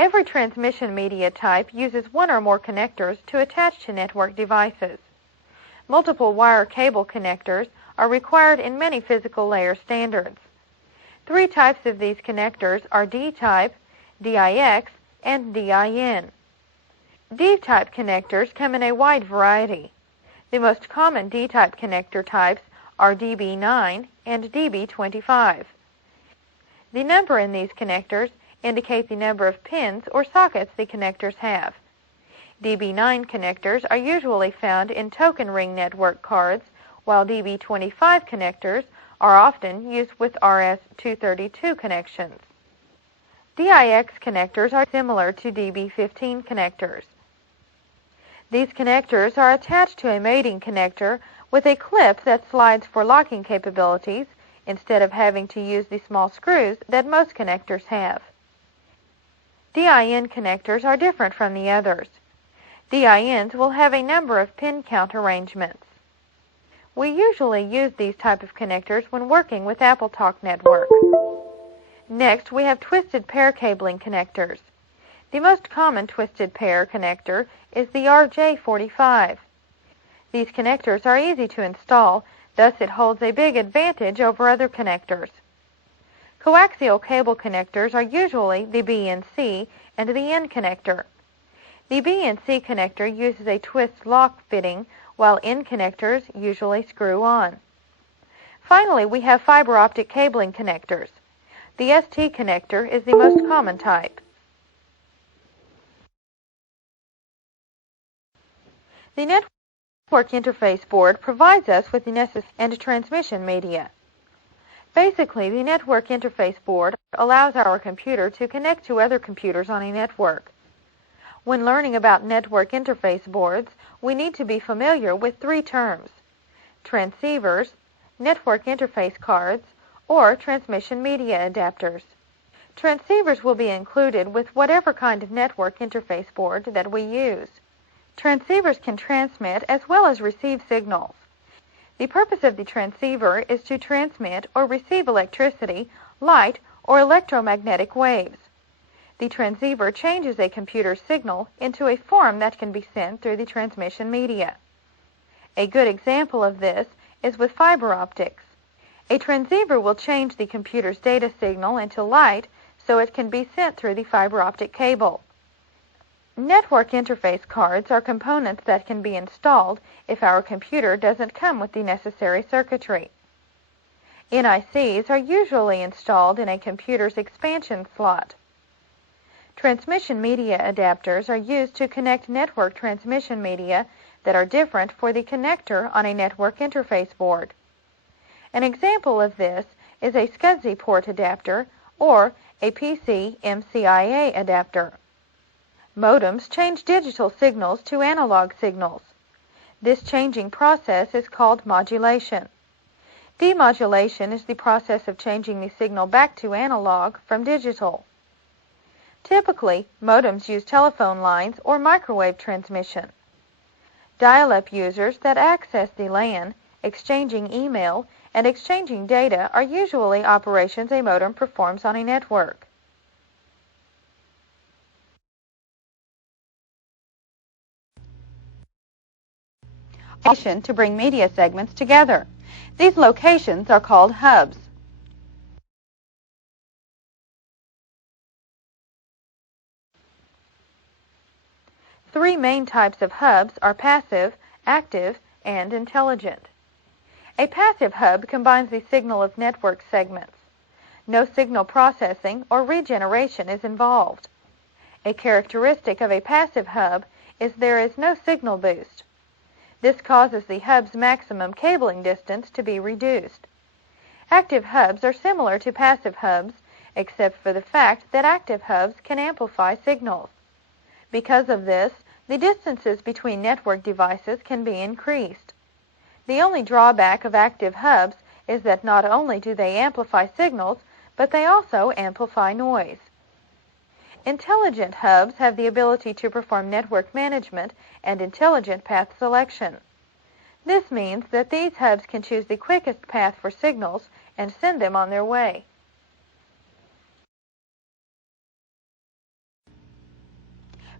Every transmission media type uses one or more connectors to attach to network devices. Multiple wire cable connectors are required in many physical layer standards. Three types of these connectors are D-type, DIX, and DIN. D-type connectors come in a wide variety. The most common D-type connector types are DB9 and DB25. The number in these connectors indicate the number of pins or sockets the connectors have. DB9 connectors are usually found in token ring network cards, while DB25 connectors are often used with RS-232 connections. DIX connectors are similar to DB15 connectors. These connectors are attached to a mating connector with a clip that slides for locking capabilities instead of having to use the small screws that most connectors have. DIN connectors are different from the others. DINs will have a number of pin count arrangements. We usually use these type of connectors when working with AppleTalk network. Next, we have twisted pair cabling connectors. The most common twisted pair connector is the RJ45. These connectors are easy to install, thus it holds a big advantage over other connectors. Coaxial cable connectors are usually the BNC and the N connector. The BNC connector uses a twist lock fitting, while N connectors usually screw on. Finally, we have fiber optic cabling connectors. The ST connector is the most common type. The network interface board provides us with the necessary and transmission media. Basically, the network interface board allows our computer to connect to other computers on a network. When learning about network interface boards, we need to be familiar with three terms: transceivers, network interface cards, or transmission media adapters. Transceivers will be included with whatever kind of network interface board that we use. Transceivers can transmit as well as receive signals. The purpose of the transceiver is to transmit or receive electricity, light, or electromagnetic waves. The transceiver changes a computer signal into a form that can be sent through the transmission media. A good example of this is with fiber optics. A transceiver will change the computer's data signal into light so it can be sent through the fiber optic cable. Network interface cards are components that can be installed if our computer doesn't come with the necessary circuitry. NICs are usually installed in a computer's expansion slot. Transmission media adapters are used to connect network transmission media that are different for the connector on a network interface board. An example of this is a SCSI port adapter or a PC MCIA adapter. Modems change digital signals to analog signals. This changing process is called modulation. Demodulation is the process of changing the signal back to analog from digital. Typically, modems use telephone lines or microwave transmission. Dial-up users that access the LAN, exchanging email, and exchanging data are usually operations a modem performs on a network. To bring media segments together. These locations are called hubs. Three main types of hubs are passive, active, and intelligent. A passive hub combines the signal of network segments. No signal processing or regeneration is involved. A characteristic of a passive hub is there is no signal boost. This causes the hub's maximum cabling distance to be reduced. Active hubs are similar to passive hubs, except for the fact that active hubs can amplify signals. Because of this, the distances between network devices can be increased. The only drawback of active hubs is that not only do they amplify signals, but they also amplify noise. Intelligent hubs have the ability to perform network management and intelligent path selection. This means that these hubs can choose the quickest path for signals and send them on their way.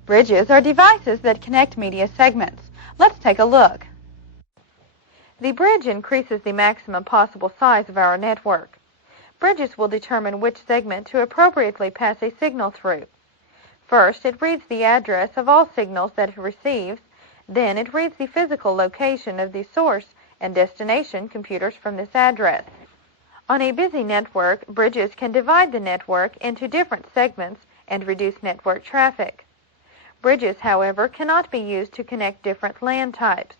Bridges are devices that connect media segments. Let's take a look. The bridge increases the maximum possible size of our network. Bridges will determine which segment to appropriately pass a signal through. First, it reads the address of all signals that it receives. Then it reads the physical location of the source and destination computers from this address. On a busy network, bridges can divide the network into different segments and reduce network traffic. Bridges, however, cannot be used to connect different LAN types.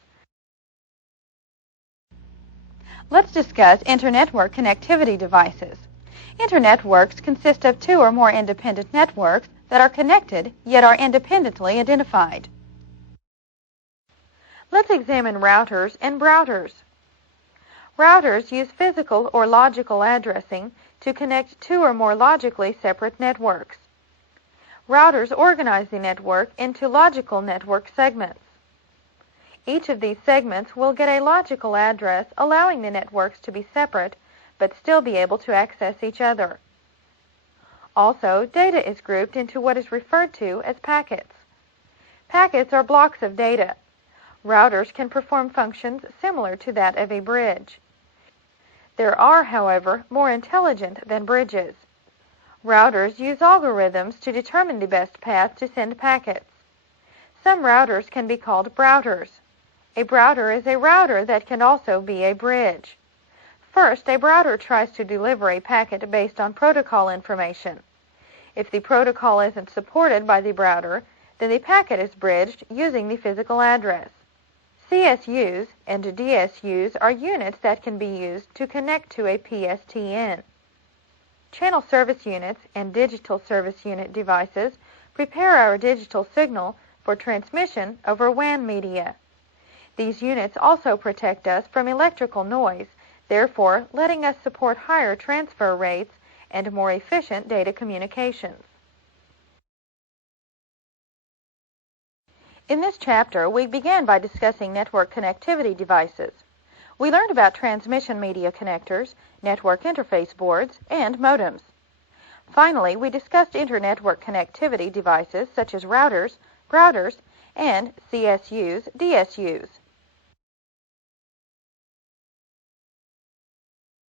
Let's discuss internetwork connectivity devices. Internetworks consist of two or more independent networks that are connected yet are independently identified. Let's examine routers and brouters. Routers use physical or logical addressing to connect two or more logically separate networks. Routers organize the network into logical network segments. Each of these segments will get a logical address, allowing the networks to be separate but still be able to access each other. Also, data is grouped into what is referred to as packets. Packets are blocks of data. Routers can perform functions similar to that of a bridge. There are, however, more intelligent than bridges. Routers use algorithms to determine the best path to send packets. Some routers can be called brouters. A brouter is a router that can also be a bridge. First, a brouter tries to deliver a packet based on protocol information. If the protocol isn't supported by the brouter, then the packet is bridged using the physical address. CSUs and DSUs are units that can be used to connect to a PSTN. Channel service units and digital service unit devices prepare our digital signal for transmission over WAN media. These units also protect us from electrical noise, therefore letting us support higher transfer rates and more efficient data communications. In this chapter, we began by discussing network connectivity devices. We learned about transmission media connectors, network interface boards, and modems. Finally, we discussed internetwork connectivity devices such as routers, brouters, and CSUs, DSUs.